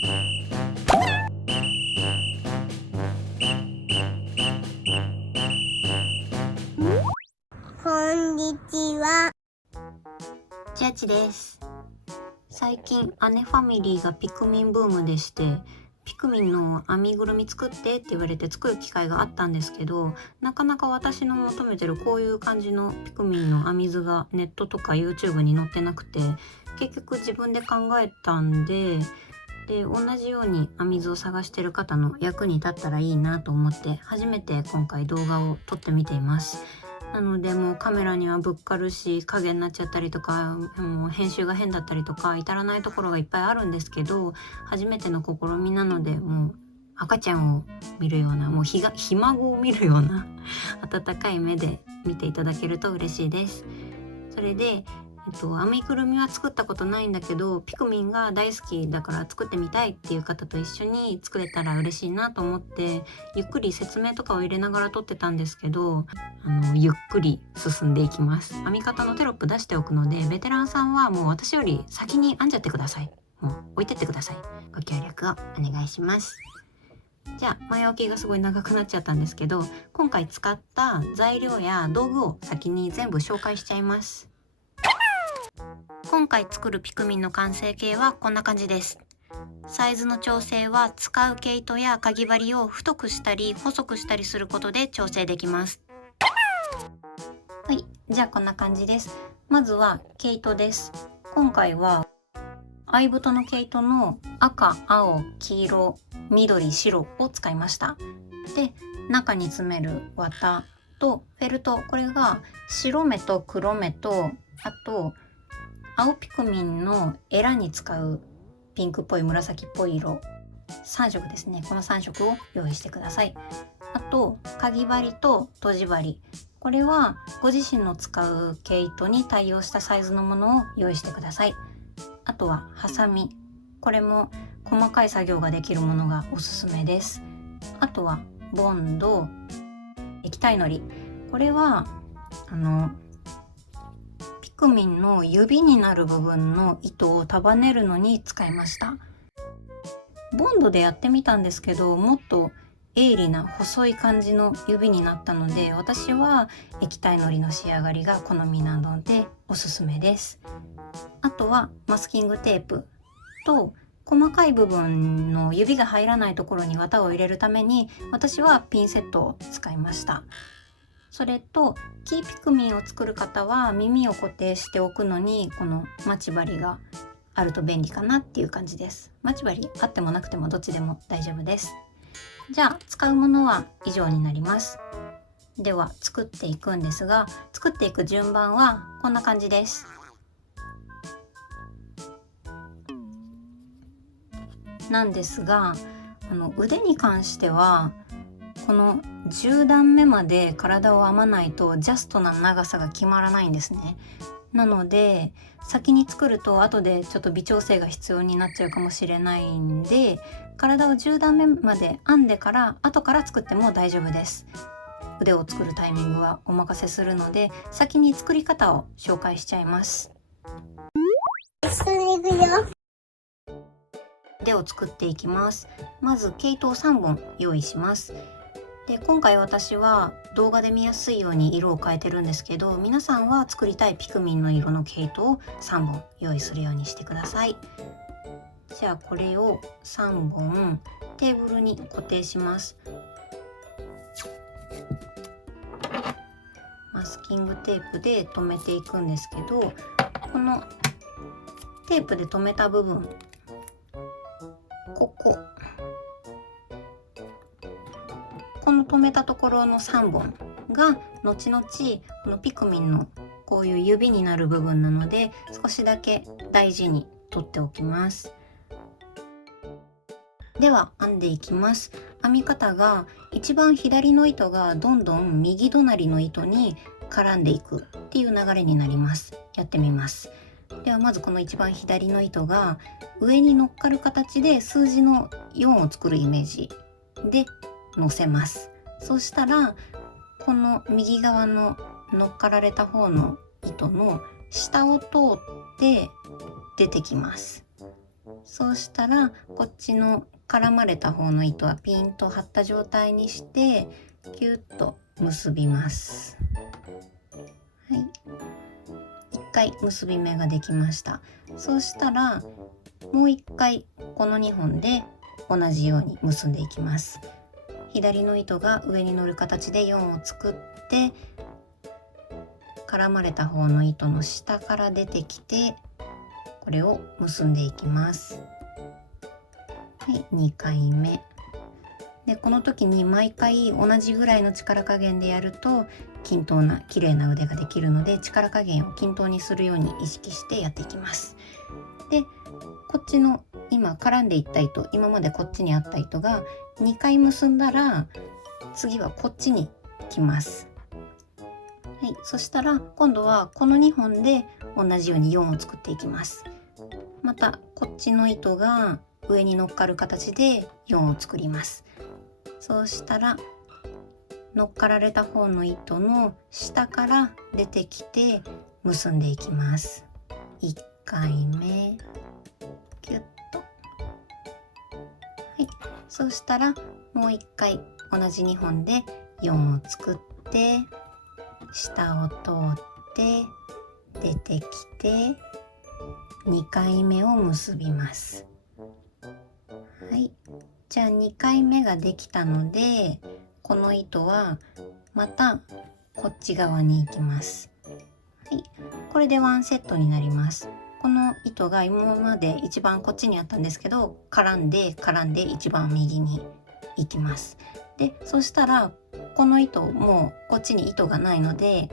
こんにちは。ちあちです。最近姉ファミリーがピクミンブームでして、ピクミンの編みぐるみ作ってって言われて作る機会があったんですけど、なかなか私の求めてるこういう感じのピクミンの編み図がネットとか YouTube に載ってなくて、結局自分で考えたんで、同じように編み図を探してる方の役に立ったらいいなと思って初めて今回動画を撮ってみています。なのでもうカメラにはぶっかるし影になっちゃったりとか、もう編集が変だったりとか至らないところがいっぱいあるんですけど、初めての試みなので、もう赤ちゃんを見るような、もうひ孫を見るような温かい目で見ていただけると嬉しいです。それで編みぐるみは作ったことないんだけど、ピクミンが大好きだから作ってみたいっていう方と一緒に作れたら嬉しいなと思って、ゆっくり説明とかを入れながら撮ってたんですけど、ゆっくり進んでいきます。編み方のテロップ出しておくので、ベテランさんはもう私より先に編んじゃってください。もう置いてってください。ご協力をお願いします。じゃあ前置きがすごい長くなっちゃったんですけど、今回使った材料や道具を先に全部紹介しちゃいます。今回作るピクミンの完成形はこんな感じです。サイズの調整は使う毛糸やかぎ針を太くしたり細くしたりすることで調整できます。はい、じゃあこんな感じです。まずは毛糸です。今回は合い太の毛糸の赤、青、黄色、緑、白を使いました。で、中に詰める綿とフェルト、これが白目と黒目と、あと青ピクミンのエラに使うピンクっぽい紫っぽい色3色ですね。この3色を用意してください。あとかぎ針ととじ針、これはご自身の使う毛糸に対応したサイズのものを用意してください。あとはハサミ、これも細かい作業ができるものがおすすめです。あとはボンド、液体のり、これはピクミンの指になる部分の糸を束ねるのに使いました。ボンドでやってみたんですけど、もっと鋭利な細い感じの指になったので、私は液体のりの仕上がりが好みなのでおすすめです。あとはマスキングテープと、細かい部分の指が入らないところに綿を入れるために私はピンセットを使いました。それとキーピクミンを作る方は耳を固定しておくのにこの待ち針があると便利かなっていう感じです。待ち針あってもなくてもどっちでも大丈夫です。じゃあ使うものは以上になります。では作っていくんですが、作っていく順番はこんな感じです。なんですが、腕に関してはこの10段目まで体を編まないとジャストな長さが決まらないんですね。なので先に作ると後でちょっと微調整が必要になっちゃうかもしれないんで、体を10段目まで編んでから後から作っても大丈夫です。腕を作るタイミングはお任せするので、先に作り方を紹介しちゃいます。一緒に行くよ。腕を作っていきます。まず毛糸を3本用意します。で、今回私は動画で見やすいように色を変えてるんですけど、皆さんは作りたいピクミンの色の毛糸を3本用意するようにしてください。じゃあこれを3本テーブルに固定します。マスキングテープで留めていくんですけど、このテープで留めた部分、この留めたところの3本が後々このピクミンのこういう指になる部分なので、少しだけ大事に取っておきます。では編んでいきます。編み方が一番左の糸がどんどん右隣の糸に絡んでいくっていう流れになります。やってみます。ではまずこの一番左の糸が上に乗っかる形で数字の4を作るイメージで乗せます。そしたらこの右側の乗っかられた方の糸の下を通って出てきます。そうしたらこっちの絡まれた方の糸はピンと張った状態にしてキュッと結びます。はい、一回結び目ができました。そうしたらもう一回この2本で同じように結んでいきます。左の糸が上に乗る形で4を作って絡まれた方の糸の下から出てきてこれを結んでいきます。はい、2回目で、この時に毎回同じぐらいの力加減でやると均等な綺麗な腕ができるので、力加減を均等にするように意識してやっていきます。で、こっちの今絡んでいった糸、今までこっちにあった糸が2回結んだら次はこっちに来ます。はい、そしたら今度はこの2本で同じように4を作っていきます。またこっちの糸が上に乗っかる形で4を作ります。そうしたら乗っかられた方の糸の下から出てきて結んでいきます。1回目キュッと、はい、そうしたらもう1回同じ2本で4を作って下を通って出てきて2回目を結びます。はい、じゃあ2回目ができたのでこの糸はまたこっち側に行きます。はい、これでワンセットになります。この糸が今まで一番こっちにあったんですけど絡んで一番右に行きます。で、そしたらこの糸もうこっちに糸がないので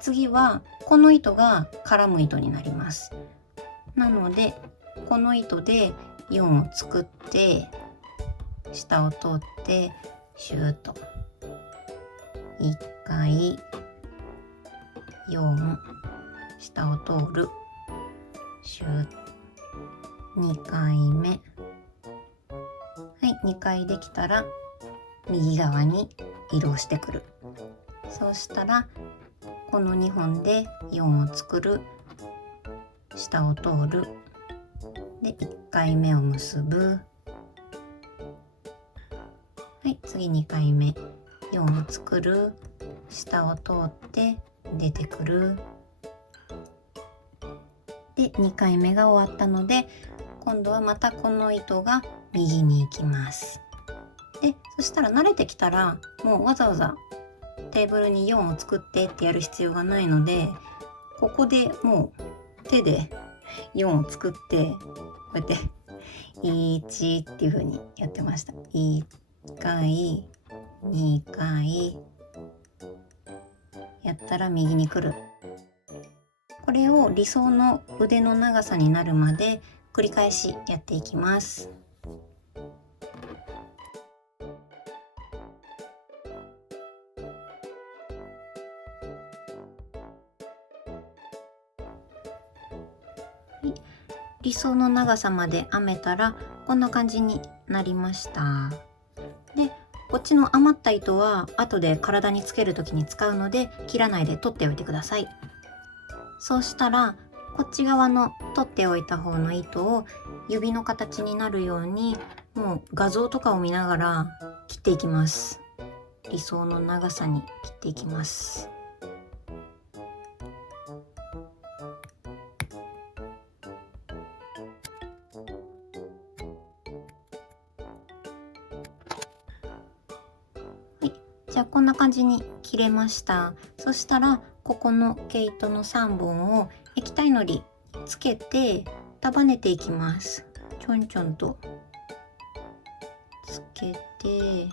次はこの糸が絡む糸になります。なのでこの糸で4を作って下を通ってシューッと1回4下を通るシューッ2回目、はい、2回できたら右側に移動してくる。そうしたらこの2本で4を作る下を通るで1回目を結ぶ、はい、次2回目4を作る下を通って出てくるで2回目が終わったので今度はまたこの糸が右に行きます。で、そしたら慣れてきたらもうわざわざテーブルに4を作ってってやる必要がないのでここでもう手で4を作ってこうやって1っていう風にやってました。1回2回やったら右に来る。これを理想の腕の長さになるまで繰り返しやっていきます。理想の長さまで編めたらこんな感じになりました。で、こっちの余った糸は後で体につける時に使うので切らないで取っておいてください。そうしたらこっち側の取っておいた方の糸を指の形になるようにもう画像とかを見ながら切っていきます。理想の長さに切っていきます。じゃあこんな感じに切れました。そしたらここの毛糸の3本を液体のりつけて束ねていきます。ちょんちょんとつけてよい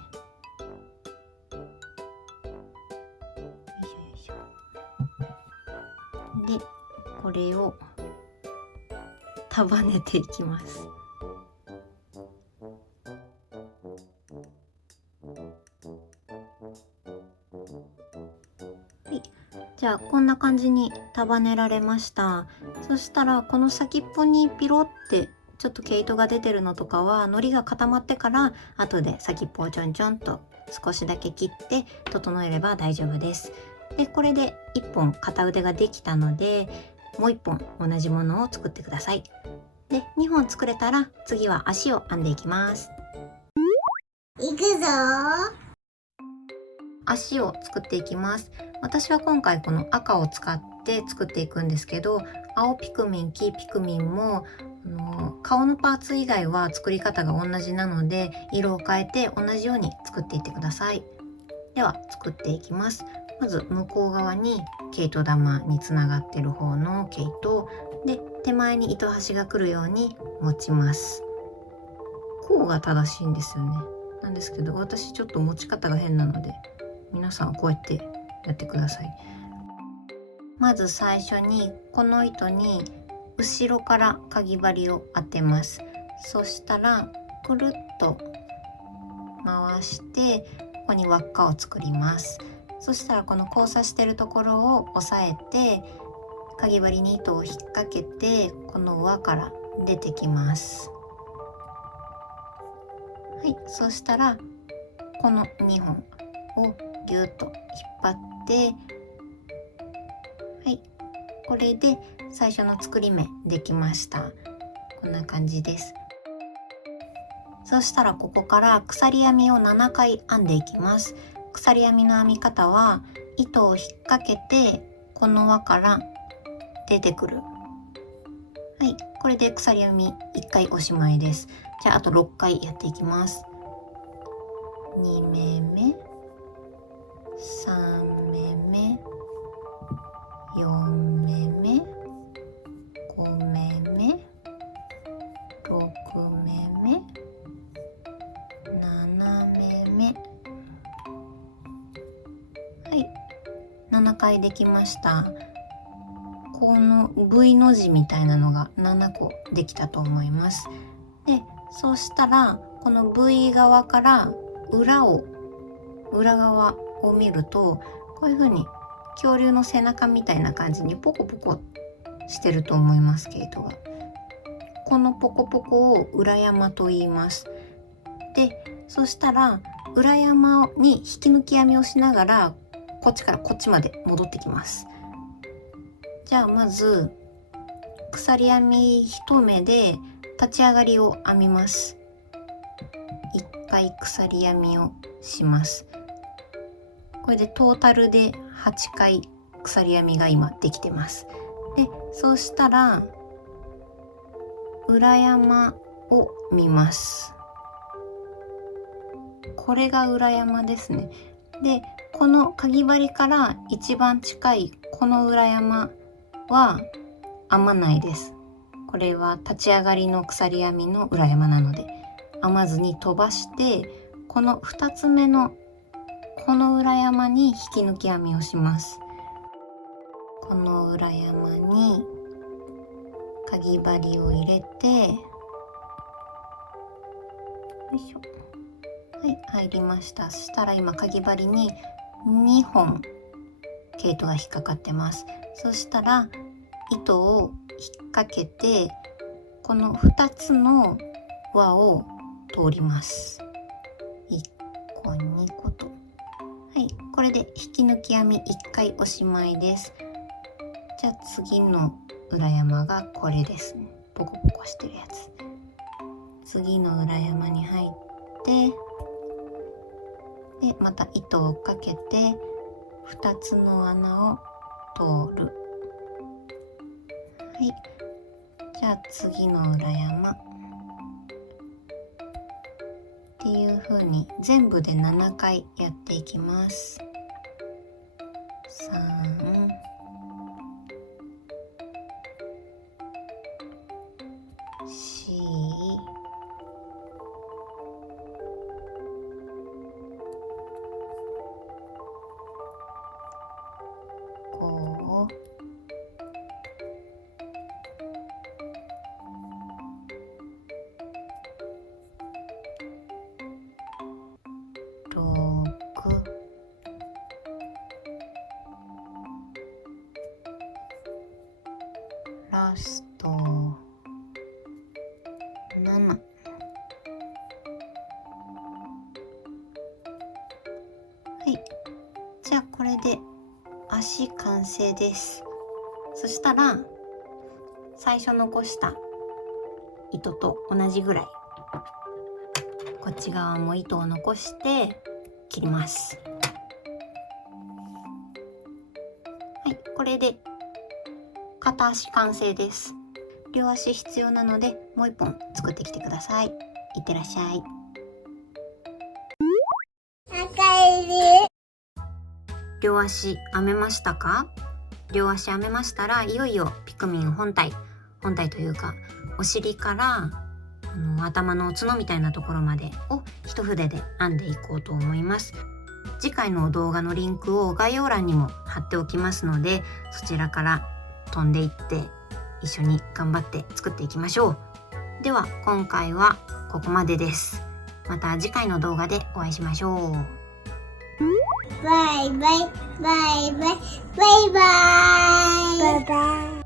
しょよいしょでこれを束ねていきます。じゃあこんな感じに束ねられました。そしたらこの先っぽにピロってちょっと毛糸が出てるのとかはのりが固まってから後で先っぽをちょんちょんと少しだけ切って整えれば大丈夫です。で、これで1本片腕ができたのでもう1本同じものを作ってください。で2本作れたら次は足を編んでいきます。いくぞ足を作っていきます。私は今回この赤を使って作っていくんですけど、青ピクミン、黄ピクミンも顔のパーツ以外は作り方が同じなので、色を変えて同じように作っていってください。では作っていきます。まず向こう側に毛糸玉につながってる方の毛糸で、手前に糸端が来るように持ちます。こうが正しいんですよね。なんですけど、私ちょっと持ち方が変なので、皆さんこうやってやってください。まず最初にこの糸に後ろからかぎ針を当てます。そしたらくるっと回してここに輪っかを作ります。そしたらこの交差してるところを押さえて、かぎ針に糸を引っ掛けてこの輪から出てきます。はい、そしたらこの2本をぎゅっと引っ張って、はい、これで最初の作り目できました。こんな感じです。そしたらここから鎖編みを7回編んでいきます。鎖編みの編み方は糸を引っ掛けてこの輪から出てくる。はい、これで鎖編み1回おしまいです。じゃああと6回やっていきます。2目目、3目目、4目目、5目目、6目目、7目目。はい、7回できました。この V の字みたいなのが7個できたと思います。で、そうしたらこの V 側から裏側を見ると、こういう風に恐竜の背中みたいな感じにポコポコしてると思います。毛糸が。このポコポコを裏山と言います。で、そしたら裏山に引き抜き編みをしながらこっちからこっちまで戻ってきます。じゃあまず鎖編み1目で立ち上がりを編みます。1回鎖編みをします。これでトータルで8回鎖編みが今できてます。で、そうしたら裏山を見ます。これが裏山ですね。で、このかぎ針から一番近いこの裏山は編まないです。これは立ち上がりの鎖編みの裏山なので編まずに飛ばして、この2つ目のこの裏山に引き抜き編みをします。この裏山にかぎ針を入れて、よいしょ、はい、入りました。そしたら今かぎ針に2本毛糸が引っかかってます。そしたら糸を引っ掛けてこの2つの輪を通ります。1個2個と、はい、これで引き抜き編み1回おしまいです。じゃあ次の裏山がこれですね。ポコポコしてるやつ。次の裏山に入って、でまた糸をかけて2つの穴を通る。はい、じゃあ次の裏山っていう風に全部で7回やっていきます。3、4、5、6、ラスト7。はい、じゃあこれで足完成です。そしたら最初残した糸と同じぐらい、こっち側も糸を残して切ります。はい、これで片足完成です。両足必要なのでもう一本作ってきてください。いってらっしゃい。両足編めましたか？両足編めましたら、いよいよピクミン本体というかお尻から頭の角みたいなところまでを一筆で編んでいこうと思います。次回の動画のリンクを概要欄にも貼っておきますので、そちらから飛んでいって一緒に頑張って作っていきましょう。では今回はここまでです。また次回の動画でお会いしましょう。バイバイバイバイバイバイバイバイ。